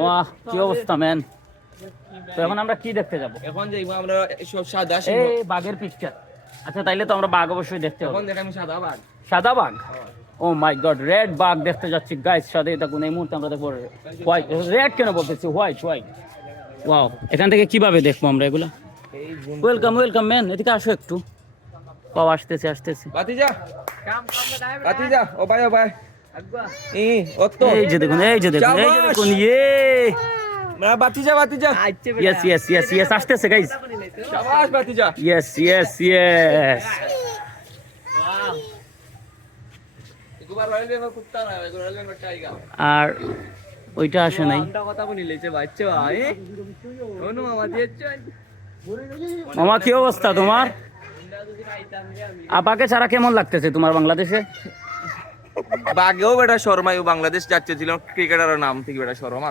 ওয়াহ কি অবস্থা ম্যান। তো এখন আমরা কি দেখতে যাব? এখন দেখবো আমরা সব সাদা সিংহ। এই বাঘের পিকচার। আচ্ছা তাইলে তো আমরা বাঘ অবশ্যই দেখতে এখন হবে। দেখ আমি সাদা বাঘ। সাদা বাঘ? ও মাই গড, রেড বাঘ দেখতে যাচ্ছি গাইস। সাথে থাকুন, এই মুহূর্তে আমরা দেখবো হোয়াইট। রেড কেন বলতেছি, হোয়াইট হোয়াইট। ওয়াও, এখান থেকে কিভাবে দেখবো আমরা এগুলা? ওয়েলকাম ওয়েলকাম ম্যান, এদিকে আসো একটু। পাও আসতেছে আসতেছে। বাতিজা বাতিজা, ও ভাই ও ভাই। অত এই যে দেখুন, এই যে দেখুন, এই যে দেখুন, ইয়ে বাতিজা বাতিজা। ইয়েস ইয়েস ইয়েস ইয়েস, আসতেছে গাইস। শাবাশ বাতিজা। Yes yes yes. এগুবার রয়্যাল বেঙ্গল কুত্তা না, এগুবার রয়্যাল বেঙ্গল টাইগার। আর ওইটা আসে নাই। আমটা কথা বলি লেছে বাচ্চা ভাই। অনু মামা দিয়েছে। মামা কি অবস্থা তোমার? আপাকে ছাড়া কেমন লাগতেছে তোমার বাংলাদেশে? বাগেও বেটা শর্মা বাংলাদেশ যাচ্ছে ছিল ক্রিকেটারের নাম থেকে বেটা শর্মা।